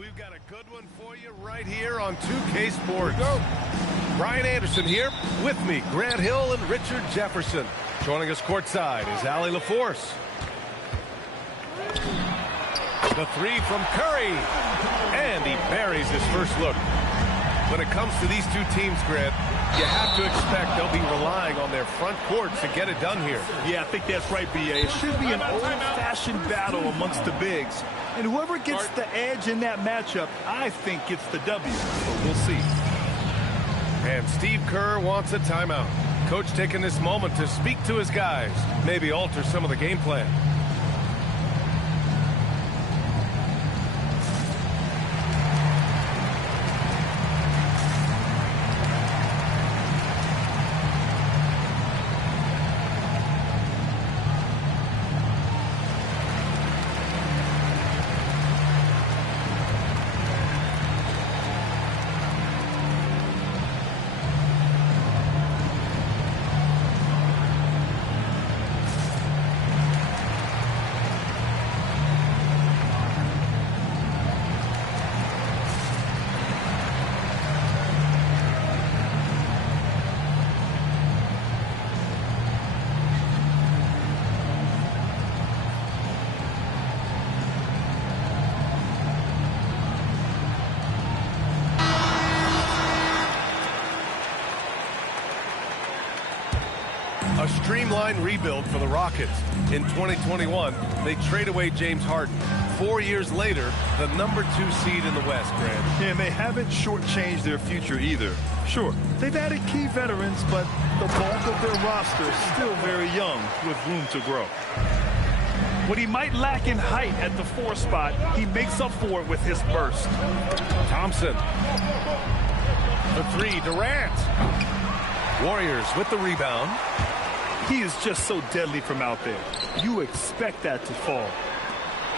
we've got a good one for you right here on 2K Sports. Brian Anderson here with me, Grant Hill and Richard Jefferson. Joining us courtside is Allie LaForce. The three from Curry, and he buries his first look. When it comes to these two teams, Grant, you have to expect they'll be relying on their front court to get it done here. Yeah, I think that's right, B.A. It should be an old-fashioned battle amongst the bigs. And whoever gets the edge in that matchup, I think gets the W. But we'll see. And Steve Kerr wants a timeout. Coach taking this moment to speak to his guys, maybe alter some of the game plan. A streamlined rebuild for the Rockets. In 2021, they trade away James Harden. 4 years later, the #2 seed in the West, Grant. Yeah, and they haven't shortchanged their future either. Sure, they've added key veterans, but the bulk of their roster is still very young with room to grow. What he might lack in height at the 4 spot, he makes up for it with his burst. Thompson. The three, Durant. Warriors with the rebound. He is just so deadly from out there. You expect that to fall.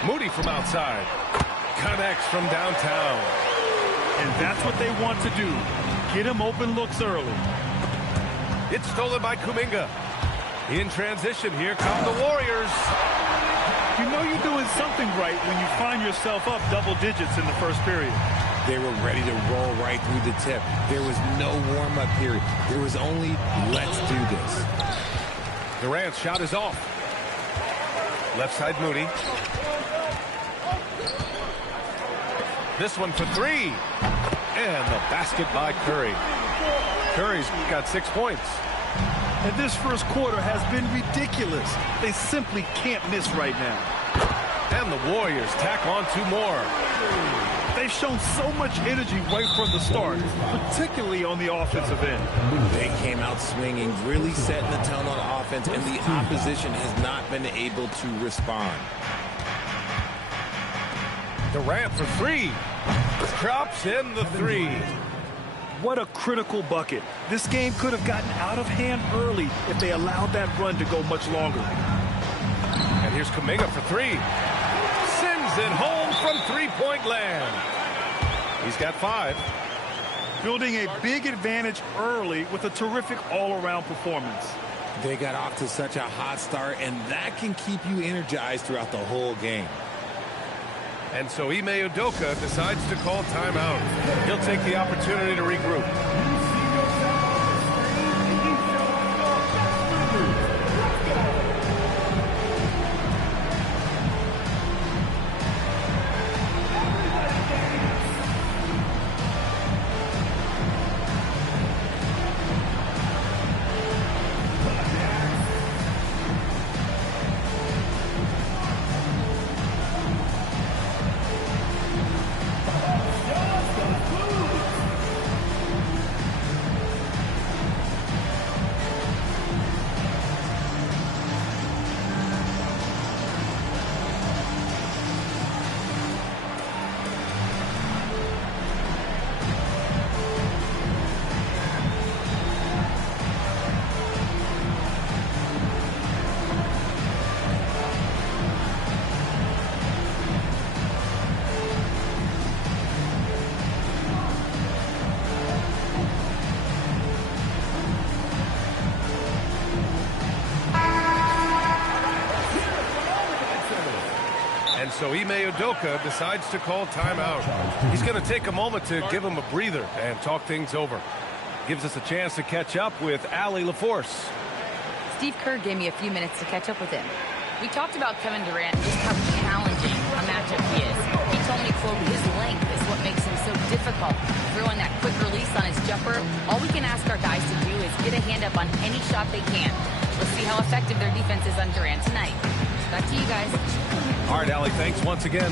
Moody from outside. Connects from downtown. And that's what they want to do. Get him open looks early. It's stolen by Kuminga. In transition, here come the Warriors. You know you're doing something right when you find yourself up double digits in the first period. They were ready to roll right through the tip. There was no warm-up period. There was only, let's do this. Durant's shot is off. Left side Moody. This one for three. And the basket by Curry. Curry's got 6 points. And this first quarter has been ridiculous. They simply can't miss right now. And the Warriors tack on 2 more. They've shown so much energy right from the start, particularly on the offensive end. They came out swinging, really setting the tone on offense, and the opposition has not been able to respond. Durant for three. Drops in the three. What a critical bucket. This game could have gotten out of hand early if they allowed that run to go much longer. And here's Kuminga for three. Sends it home from three-point land. He's got 5. Building a big advantage early with a terrific all-around performance. They got off to such a hot start, and that can keep you energized throughout the whole game. And so Ime Udoka decides to call timeout. He'll take the opportunity to regroup. And so Ime Udoka decides to call timeout. He's going to take a moment to give him a breather and talk things over. Gives us a chance to catch up with Allie LaForce. Steve Kerr gave me a few minutes to catch up with him. We talked about Kevin Durant and just how challenging a matchup he is. He told me, quote, his length is what makes him so difficult. Throwing that quick release on his jumper, all we can ask our guys to do is get a hand up on any shot they can. Let's see how effective their defense is on Durant tonight. Back to you guys. All right, Allie, thanks once again.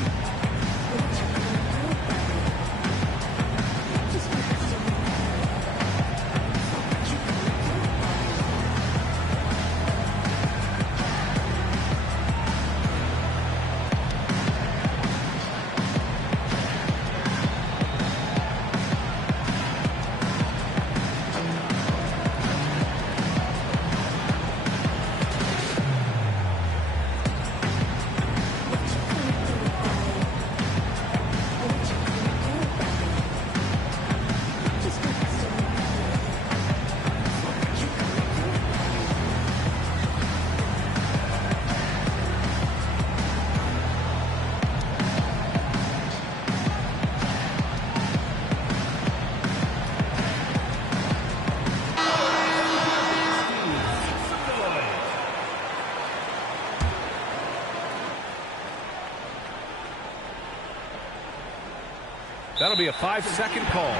That'll be a 5-second call.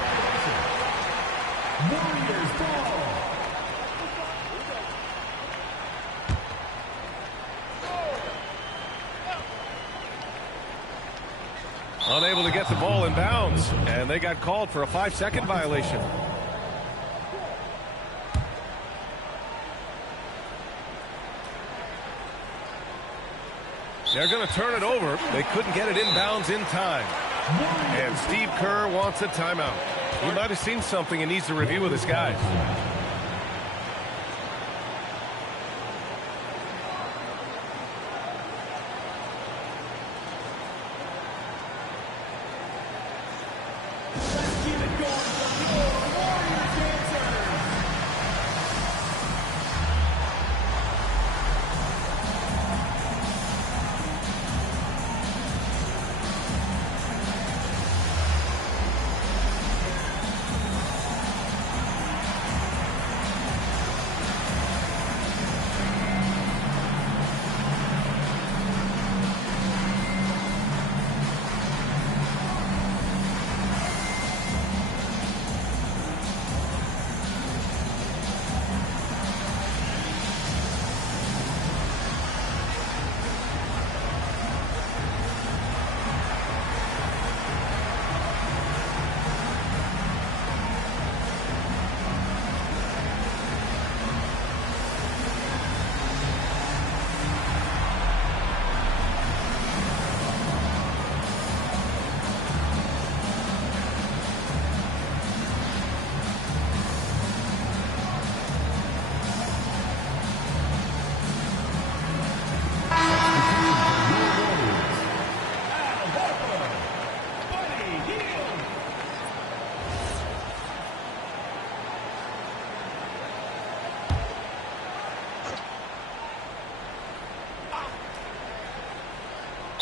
Warriors ball. Unable to get the ball in bounds, and they got called for a 5-second violation. They're going to turn it over. They couldn't get it in bounds in time. And Steve Kerr wants a timeout. He might have seen something and needs to review with his guys.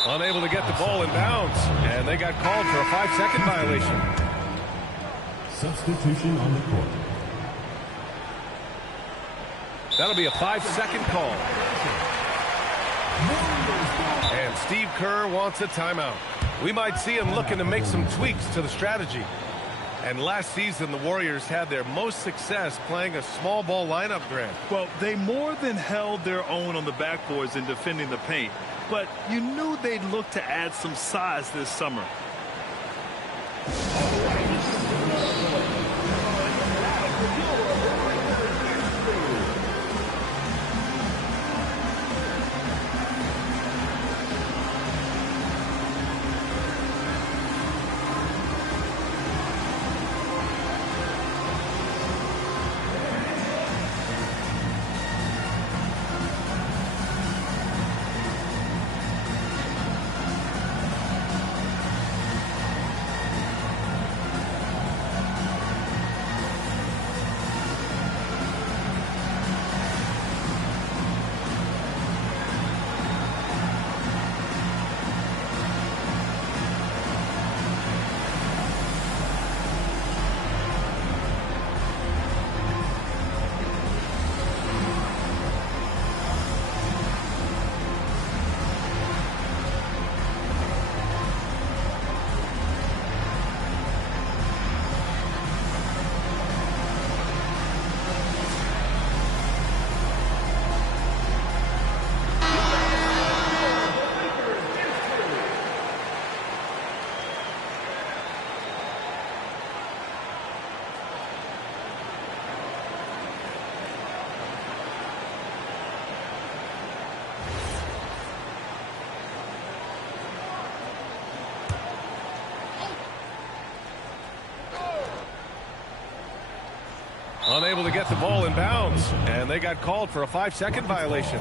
Unable to get the ball in bounds, and they got called for a 5-second violation. Substitution on the court. That'll be a 5-second call. And Steve Kerr wants a timeout. We might see him looking to make some tweaks to the strategy. And last season, the Warriors had their most success playing a small ball lineup, Grant. Well, they more than held their own on the backboards in defending the paint. But you knew they'd look to add some size this summer. Unable to get the ball in bounds, and they got called for a 5-second violation.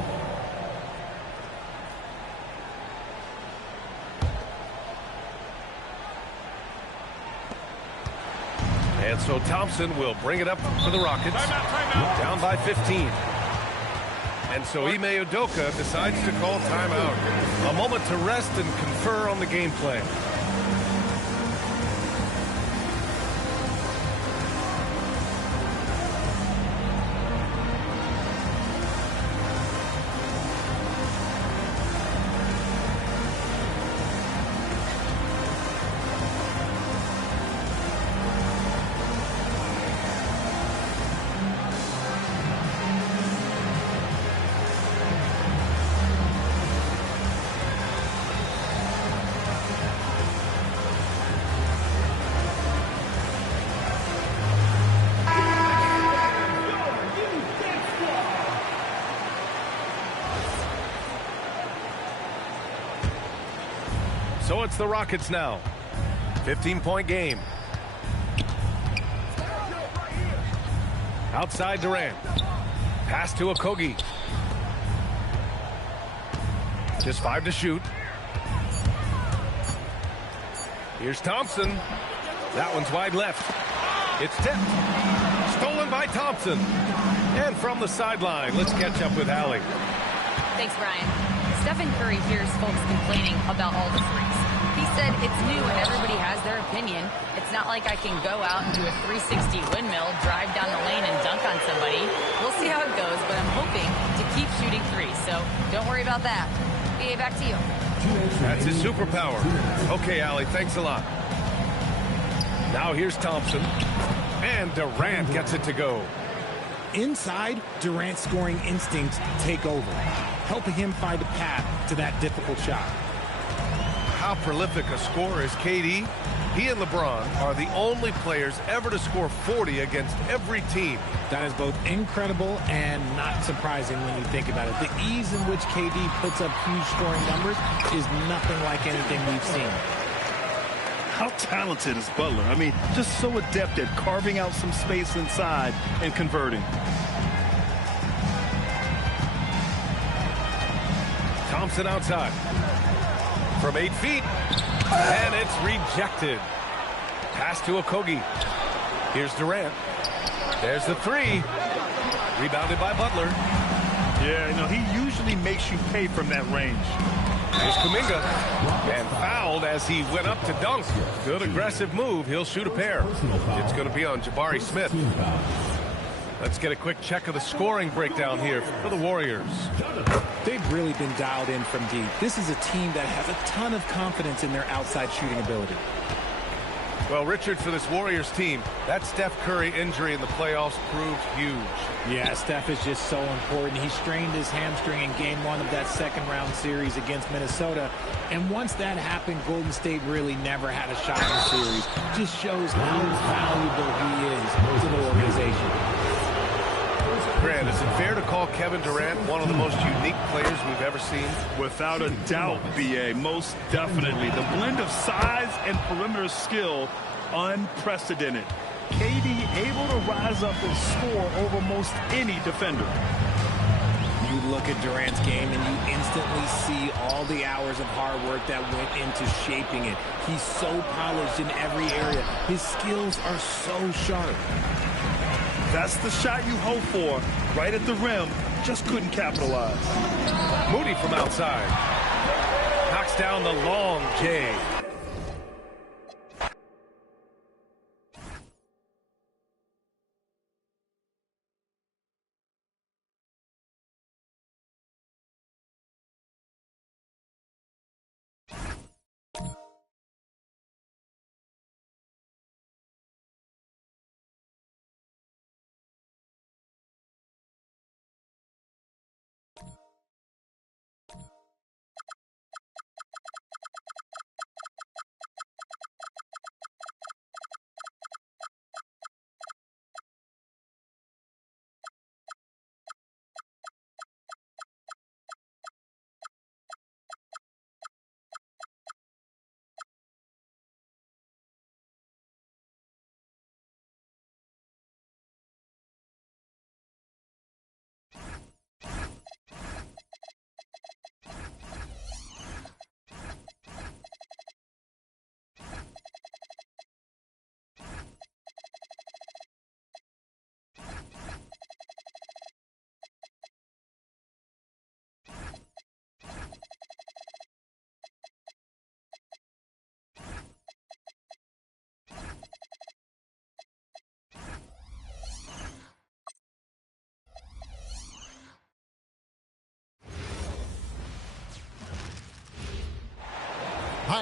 And so Thompson will bring it up for the Rockets. Timeout. Down by 15. And so Ime Udoka decides to call timeout. A moment to rest and confer on the game plan. So it's the Rockets now. 15-point game. Outside Durant. Pass to Okogie. Just 5 to shoot. Here's Thompson. That one's wide left. It's tipped. Stolen by Thompson. And from the sideline, let's catch up with Allie. Thanks, Brian. Stephen Curry hears folks complaining about all the threes. He said it's new and everybody has their opinion. It's not like I can go out and do a 360 windmill, drive down the lane, and dunk on somebody. We'll see how it goes, but I'm hoping to keep shooting threes, so don't worry about that. BA, back to you. That's his superpower. Okay, Allie, thanks a lot. Now here's Thompson. And Durant gets it to go. Inside, Durant's scoring instincts take over, helping him find a path to that difficult shot. How prolific a scorer is KD? He and LeBron are the only players ever to score 40 against every team. That is both incredible and not surprising when you think about it. The ease in which KD puts up huge scoring numbers is nothing like anything we've seen. How talented is Butler? I mean, just so adept at carving out some space inside and converting. Thompson outside. From 8 feet. And it's rejected. Pass to Okogie. Here's Durant. There's the three. Rebounded by Butler. Yeah, you know, he usually makes you pay from that range. Here's Kuminga. And fouled as he went up to dunk. Good aggressive move. He'll shoot a pair. It's going to be on Jabari Smith. Let's get a quick check of the scoring breakdown here for the Warriors. They've really been dialed in from deep. This is a team that has a ton of confidence in their outside shooting ability. Well, Richard, for this Warriors team, that Steph Curry injury in the playoffs proved huge. Yeah, Steph is just so important. He strained his hamstring in game 1 of that second-round series against Minnesota. And once that happened, Golden State really never had a shot in the series. Just shows how valuable he is to the organization. Grant, is it fair to call Kevin Durant one of the most unique players we've ever seen? Without a doubt, B.A., most definitely. The blend of size and perimeter skill, unprecedented. KD able to rise up and score over most any defender. You look at Durant's game and you instantly see all the hours of hard work that went into shaping it. He's so polished in every area. His skills are so sharp. That's the shot you hope for. Right at the rim, just couldn't capitalize. Moody from outside. Knocks down the long J.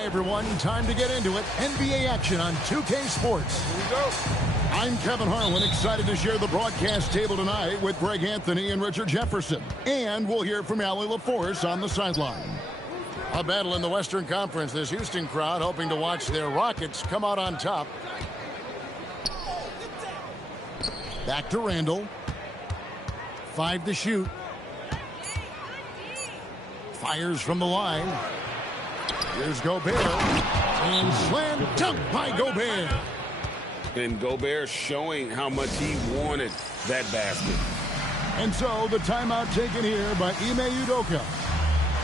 everyone. Time to get into it. NBA action on 2K Sports. Here we go. I'm Kevin Harlan, excited to share the broadcast table tonight with Greg Anthony and Richard Jefferson. And we'll hear from Allie LaForce on the sideline. A battle in the Western Conference. This Houston crowd hoping to watch their Rockets come out on top. Back to Randall. 5 to shoot. Fires from the line. Here's Gobert. And slam dunk by Gobert. And Gobert showing how much he wanted that basket. And so the timeout taken here by Ime Udoka.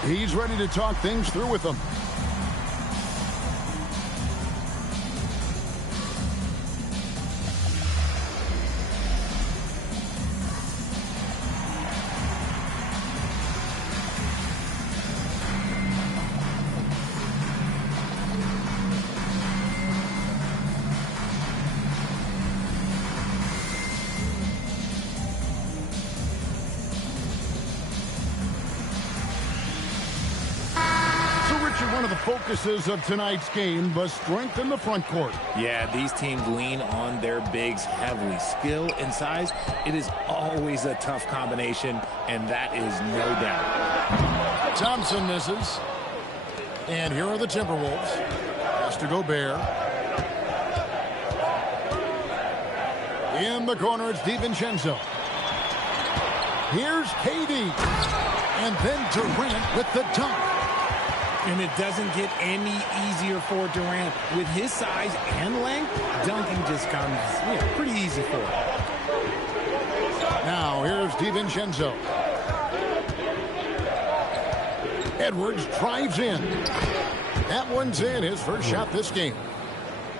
He's ready to talk things through with them. One of the focuses of tonight's game was strength in the front court. Yeah, these teams lean on their bigs heavily. Skill and size, it is always a tough combination, and that is no doubt. Thompson misses. And here are the Timberwolves. Pass to Gobert. In the corner, it's DiVincenzo. Here's KD. And then Durant with the dunk. And it doesn't get any easier for Durant. With his size and length, dunking just comes pretty easy for him. Now here's DiVincenzo. Edwards drives in. That one's in, his first shot this game.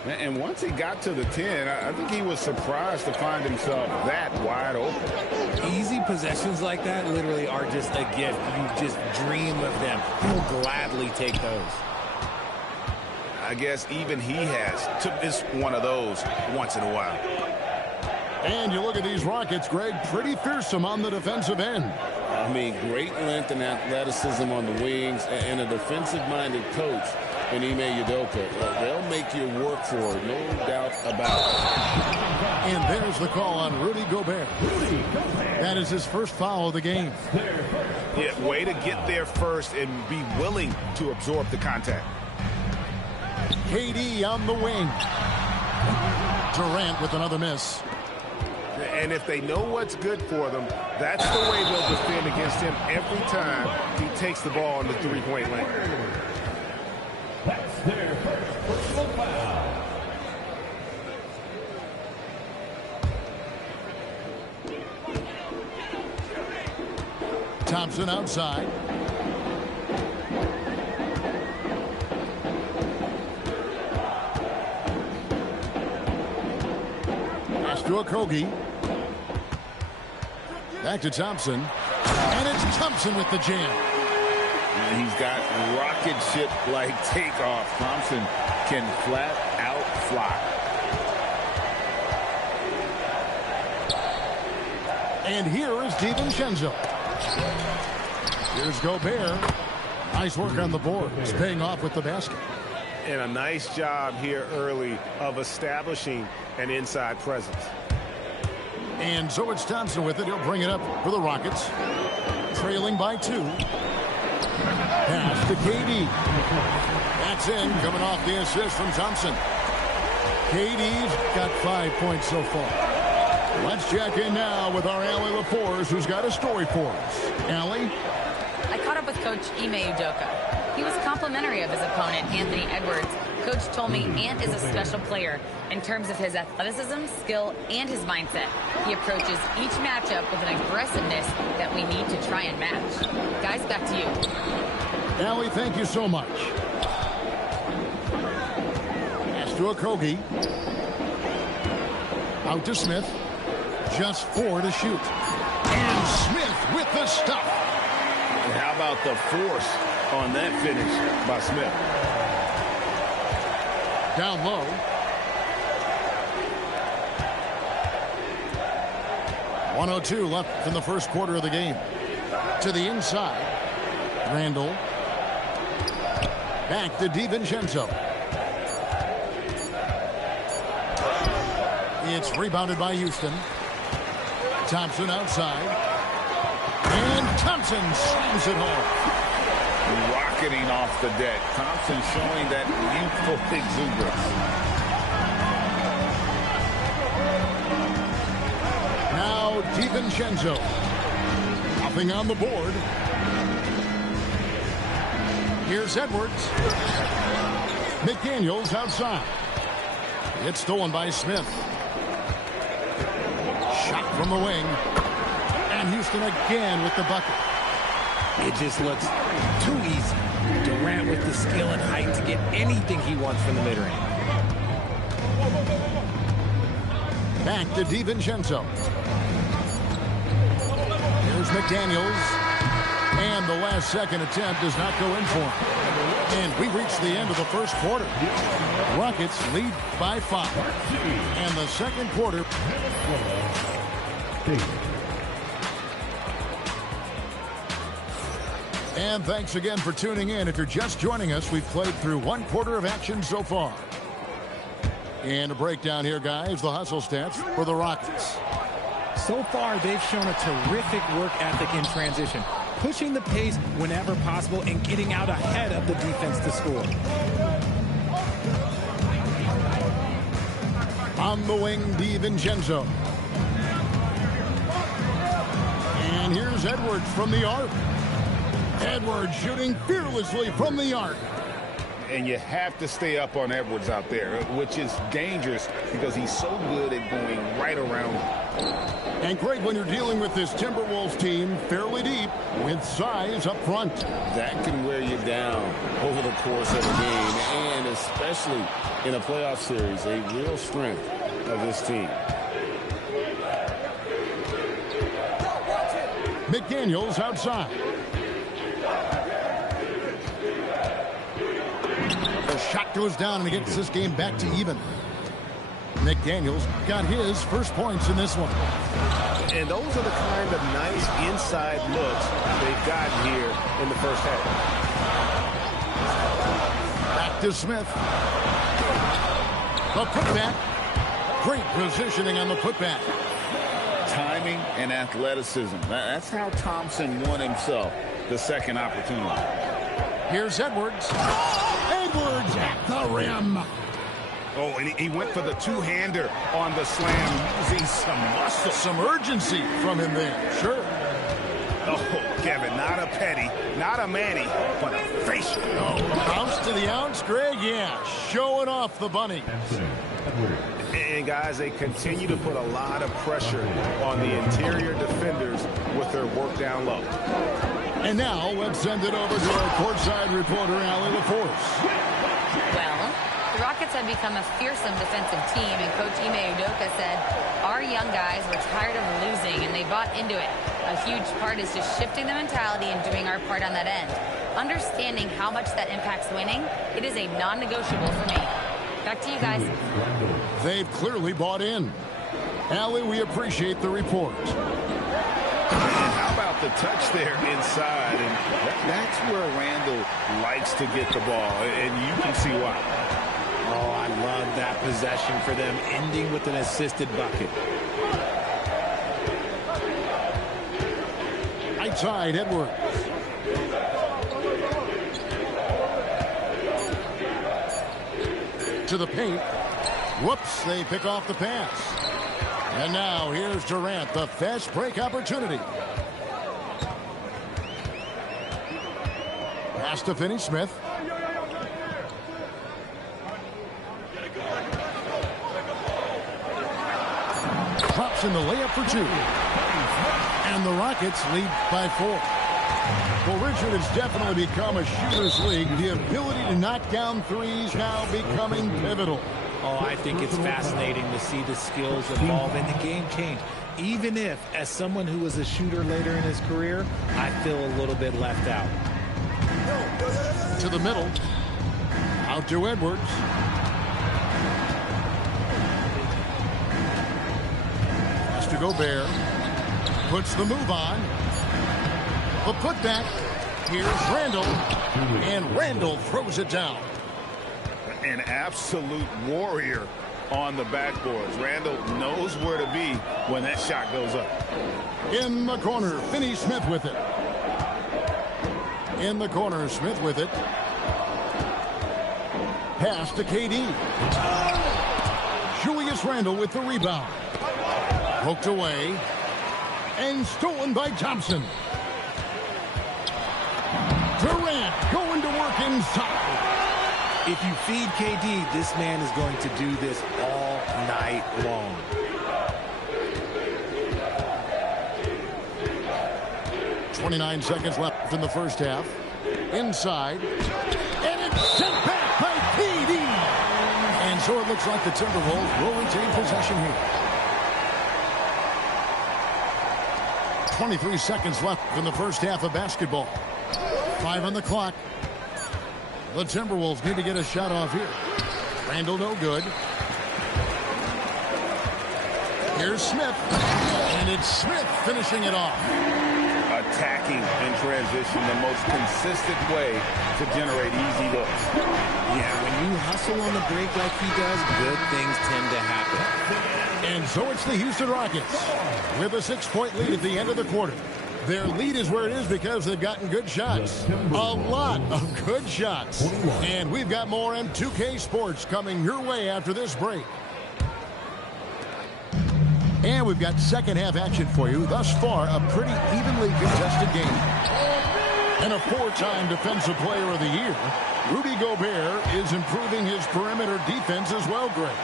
And once he got to the 10, I think he was surprised to find himself that wide open. Easy possessions like that literally are just a gift. You just dream of them. He'll gladly take those. I guess even he has is one of those once in a while. And you look at these Rockets, Greg, pretty fearsome on the defensive end. I mean, great length and athleticism on the wings, and a defensive-minded coach in Ime Udoka. They'll make you work for it, no doubt about it. And there's the call on Rudy Gobert. That is his first foul of the game. Yeah, way to get there first and be willing to absorb the contact. KD on the wing. Durant with another miss. And if they know what's good for them, that's the way they'll defend against him every time he takes the ball in the three-point lane. That's their first personal foul. Thompson outside. Pass to Okogie. Back to Thompson. And it's Thompson with the jam. And he's got rocket ship-like takeoff. Thompson can flat out fly. And here is DiVincenzo. Here's Gobert. Nice work on the boards, paying off with the basket. And a nice job here early of establishing an inside presence. And so it's Thompson with it. He'll bring it up for the Rockets. Trailing by 2. Pass to KD. That's in, coming off the assist from Thompson. KD's got 5 points so far. Let's check in now with our Allie LaForce, who's got a story for us. Allie? I caught up with Coach Ime Udoka. He was complimentary of his opponent, Anthony Edwards. Coach told me Ant is a special player in terms of his athleticism, skill, and his mindset. He approaches each matchup with an aggressiveness that we need to try and match. Guys, back to you. Allie, thank you so much. Pass to Okogie. Out to Smith. Just 4 to shoot. And Smith with the stop. And how about the force on that finish by Smith? Down low. .102 left in the first quarter of the game. To the inside. Randall. Back to DiVincenzo. It's rebounded by Houston. Thompson outside. And Thompson slams it home. Rocketing off the deck. Thompson showing that youthful exuberance. Now DiVincenzo. Nothing on the board. Here's Edwards. McDaniels outside. It's stolen by Smith. Shot from the wing. And Houston again with the bucket. It just looks too easy. Durant with the skill and height to get anything he wants from the mid-range. Back to DiVincenzo. Here's McDaniels. And the last second attempt does not go in for him. And we reach the end of the first quarter. Rockets lead by 5. And the second quarter. And thanks again for tuning in. If you're just joining us, we've played through one quarter of action so far. And a breakdown here, guys, the hustle stats for the Rockets. So far, they've shown a terrific work ethic in transition, pushing the pace whenever possible and getting out ahead of the defense to score. On the wing, DiVincenzo. And here's Edwards from the arc. Edwards shooting fearlessly from the arc. And you have to stay up on Edwards out there, which is dangerous because he's so good at going right around him. And great when you're dealing with this Timberwolves team fairly deep with size up front. That can wear you down over the course of a game, and especially in a playoff series, a real strength of this team. McDaniels outside. The shot goes down and it gets this game back to even. McDaniels got his first points in this one. And those are the kind of nice inside looks they've gotten here in the first half. Back to Smith. The putback. Great positioning on the putback. Timing and athleticism. That's how Thompson won himself the second opportunity. Here's Edwards. Edwards at the rim. Oh, and he went for the two-hander on the slam, using some muscle. Some urgency from him there. Sure. Oh, Kevin, not a petty, not a Manny, but a facial. Oh, bounce to the ounce, Greg. Yeah, showing off the bunny. And guys, they continue to put a lot of pressure on the interior defenders with their work down low. And now let's send it over to our courtside reporter, Allie LaForce. Well, the Rockets have become a fearsome defensive team, and Coach Ime Udoka said, our young guys were tired of losing, and they bought into it. A huge part is just shifting the mentality and doing our part on that end. Understanding how much that impacts winning, it is a non-negotiable for me. Back to you guys. They've clearly bought in. Allie, we appreciate the report. How about the touch there inside? And that's where Randall likes to get the ball, and you can see why. Oh, I love that possession for them, ending with an assisted bucket. Outside, Edwards. To the paint. Whoops, they pick off the pass. And now here's Durant, the fast break opportunity. Pass to Finney-Smith. Drops in the layup for 2. And the Rockets lead by 4. Well, Richard, it's definitely become a shooter's league. The ability to knock down threes now becoming pivotal. Oh, I think it's fascinating to see the skills evolve and the game change. Even if, as someone who was a shooter later in his career, I feel a little bit left out. To the middle. Out to Edwards. Has to Gobert. Puts the move on. The putback. Here's Randall. And Randall throws it down. An absolute warrior on the backboards. Randall knows where to be when that shot goes up. In the corner, Finney-Smith with it. In the corner, Smith with it. Pass to KD. Julius Randle with the rebound. Poked away. And stolen by Thompson. Durant going to work inside. If you feed KD, this man is going to do this all night long. .29 seconds left in the first half. Inside. And it's sent back by KD. And so it looks like the Timberwolves will retain possession here. 23 seconds left in the first half of basketball. 5 on the clock. The Timberwolves need to get a shot off here. Randall no good. Here's Smith. And it's Smith finishing it off. Attacking in transition, the most consistent way to generate easy looks. Yeah, when you hustle on the break like he does, good things tend to happen. And so it's the Houston Rockets with a 6-point lead at the end of the quarter. Their lead is where it is because they've gotten good shots. A lot of good shots. And we've got more M2K Sports coming your way after this break. And we've got second half action for you. Thus far, a pretty evenly contested game. And a 4-time Defensive Player of the Year, Rudy Gobert is improving his perimeter defense as well, Greg.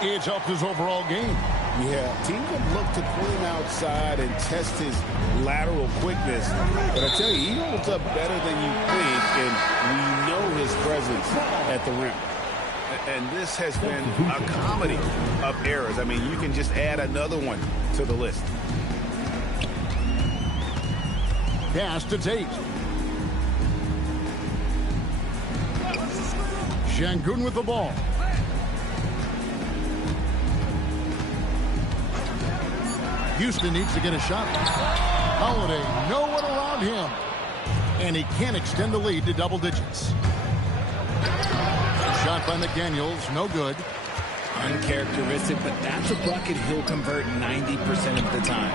It's helped his overall game. Yeah, teams have looked to pull him outside and test his lateral quickness. But I tell you, he holds up better than you think, and we know his presence at the rim. And this has been a comedy of errors. I mean, you can just add another one to the list. Pass to Tate. Şengün with the ball. Houston needs to get a shot. Holiday, no one around him. And he can't extend the lead to double digits. Shot by McDaniels, no good. Uncharacteristic, but that's a bucket he'll convert 90% of the time.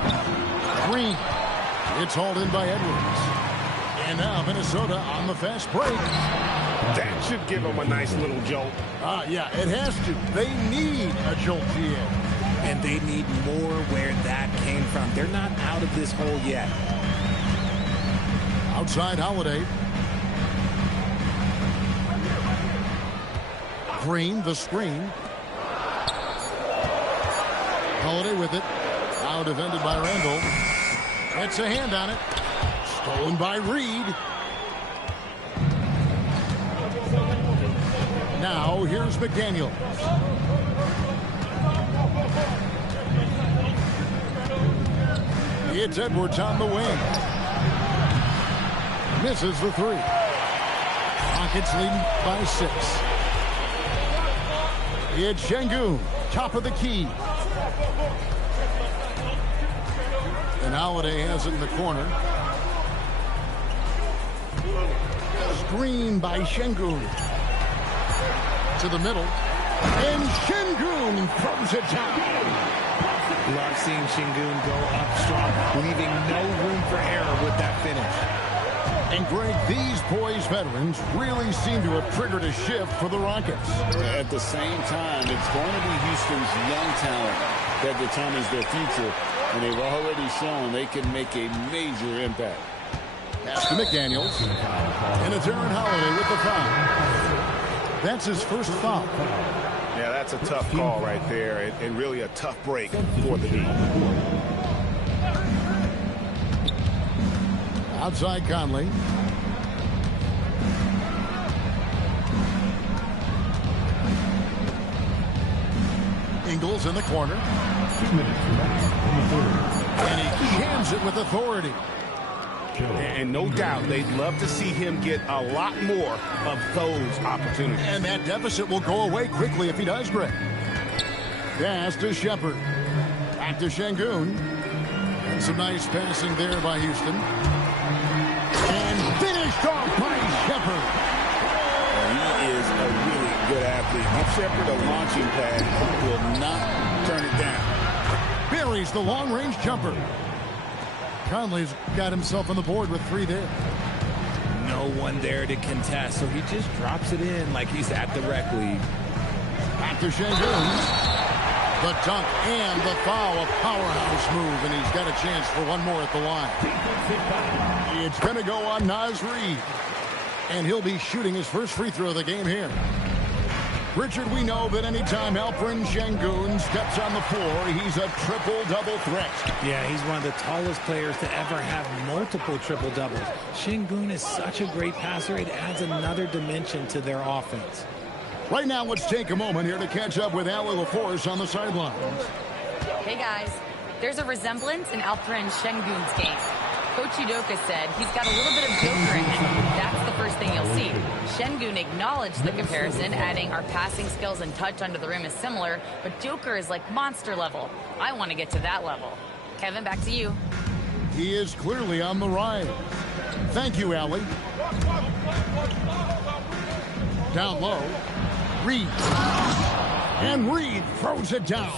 Green. It's hauled in by Edwards. And now Minnesota on the fast break. That should give them a nice little jolt. Yeah, it has to. They need a jolt here. And they need more where that came from. They're not out of this hole yet. Outside Holiday. Green, the screen. Holiday with it. Now defended by Randall. Gets a hand on it. Stolen by Reed. Now here's McDaniel. It's Edwards on the wing. Misses the 3. Rockets leading by 6. It's Şengün, top of the key. And Holiday has it in the corner. Screen by Şengün. To the middle. And Şengün throws it down. Love seeing Şengün go up strong, leaving no room for error with that finish. And Greg, these poised veterans really seem to have triggered a shift for the Rockets. At the same time, it's going to be Houston's young talent that determines their future, and they've already shown they can make a major impact. Pass to McDaniels. And it's Aaron Holiday with the foul. That's his first foul. Yeah, that's a tough call right there, and really a tough break for the team. Outside Conley. Ingles in the corner. 2 minutes left in the third. And he jams it with authority. And no doubt they'd love to see him get a lot more of those opportunities. And that deficit will go away quickly if he does, Greg. Pass to Shepard. Back to Şengün. And some nice passing there by Houston. And finish Finished off by Shepard. He is a really good athlete. Give Shepard a launching pad. He will not turn it down. Buries the long-range jumper. Conley's got himself on the board with 3 there. No one there to contest, so he just drops it in like he's at the rec league. Back to Şengün. The dunk and the foul, a powerhouse move, and he's got a chance for one more at the line. It's going to go on Naz Reid, and he'll be shooting his first free throw of the game here. Richard, we know that anytime Alperen Şengün steps on the floor, he's a triple-double threat. Yeah, he's one of the tallest players to ever have multiple triple-doubles. Şengün is such a great passer, it adds another dimension to their offense. Right now, let's take a moment here to catch up with Allie LaForce on the sidelines. Hey, guys. There's a resemblance in Alperen Şengün's game. Coach Udoka said he's got a little bit of Joker in him. That's the first thing you'll see. Şengün acknowledged the comparison, adding our passing skills and touch under the rim is similar, but Joker is like monster level. I want to get to that level. Kevin, back to you. He is clearly on the rise. Thank you, Allie. Down low. Reid. And Reid throws it down.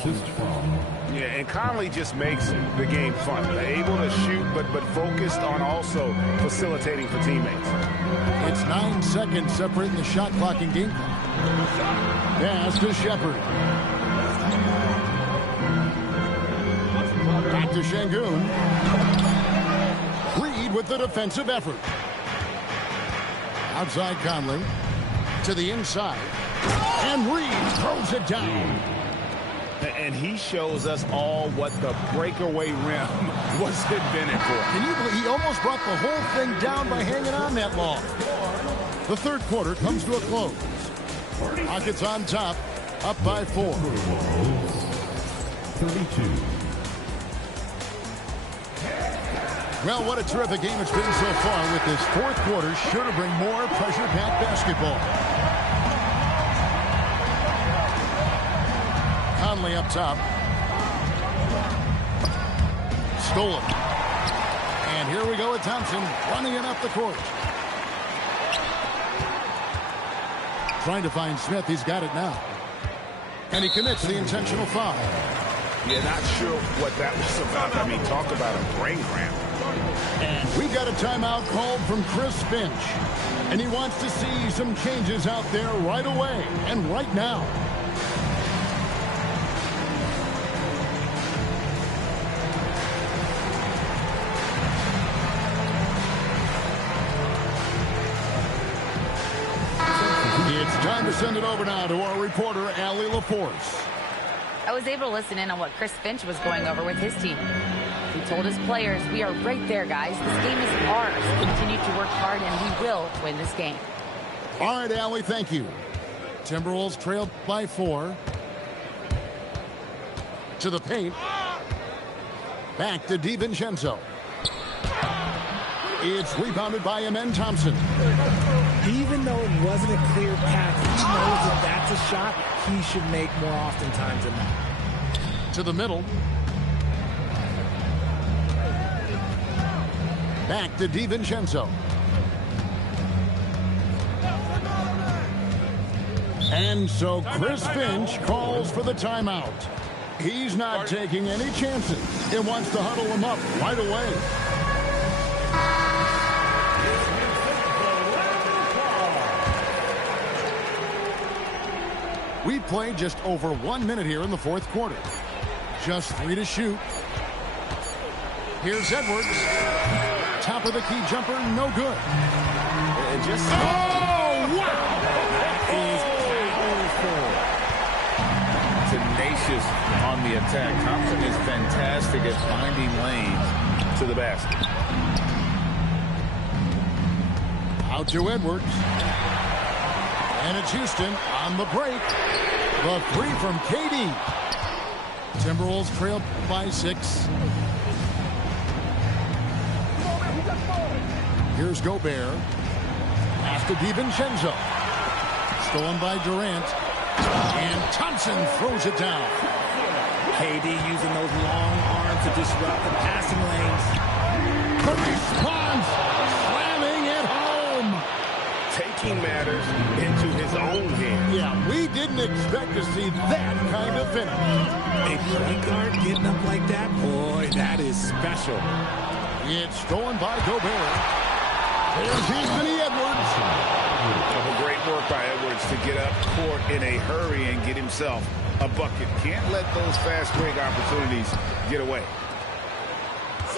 Yeah, and Conley just makes the game fun. Able to shoot, but focused on also facilitating for teammates. It's 9 seconds separating the shot clock and game clock. Pass to Shepard. Back to Şengün. Reid with the defensive effort. Outside Conley. To the inside. And Reid throws it down. And he shows us all what the breakaway rim was invented for. Can you believe he almost brought the whole thing down by hanging on that long? The third quarter comes to a close. Rockets on top, up by 4. 32. Well, what a terrific game it's been so far, with this fourth quarter sure to bring more pressure-packed basketball. Conley up top. Stolen. And here we go with Thompson running it up the court. Trying to find Smith. He's got it now. And he commits the intentional foul. Yeah, not sure what that was about. I mean, talk about a brain cramp. And we've got a timeout called from Chris Finch. And he wants to see some changes out there right away and right now. It's time to send it over now to our reporter, Allie LaForce. I was able to listen in on what Chris Finch was going over with his team. He told his players, we are right there, guys. This game is ours. Continue to work hard, and we will win this game. All right, Allie, thank you. Timberwolves trailed by 4. To the paint. Back to DiVincenzo. It's rebounded by Amen Thompson. Even though it wasn't a clear path, he knows that that's a shot he should make more oftentimes than not. To the middle. Back to DiVincenzo. And so Chris Finch calls for the timeout. He's not taking any chances. He wants to huddle him up right away. We played just over 1 minute here in the fourth quarter. Just 3 to shoot. Here's Edwards. Top of the key jumper, no good. Oh, wow! That is powerful. Tenacious on the attack. Thompson is fantastic at finding lanes to the basket. Out to Edwards. And it's Houston on the break. The 3 from KD. Timberwolves trailed by 6. Here's Gobert. Pass to DiVincenzo. Stolen by Durant. And Thompson throws it down. KD using those long arms to disrupt the passing lanes. The response. Slamming it home. taking matters into his own hands. Yeah, we didn't expect to see that kind of finish. A point guard getting up like that, boy, that is special. It's stolen by Gobert. There's Anthony Edwards. Well, great work by Edwards to get up court in a hurry and get himself a bucket. Can't let those fast break opportunities get away.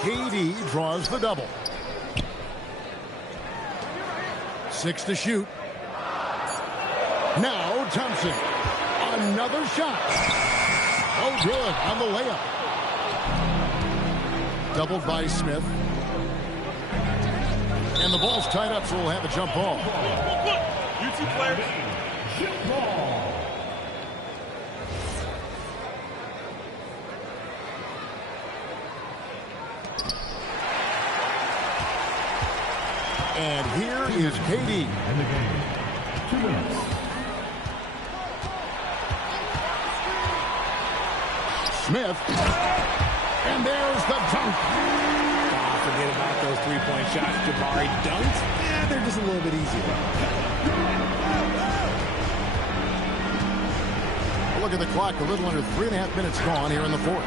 KD draws the double. 6 to shoot. Now Thompson. Another shot. Oh, good on the layup. Doubled by Smith. And the ball's tied up, so we'll have a jump ball. You two players. Jump ball. And here is KD. In the game. 2 minutes. Smith. And there's the dunk. Forget about those three-point shots, Jabari. Dunks, yeah, they're just a little bit easier. Look at the clock. A little under 3.5 minutes gone here in the fourth.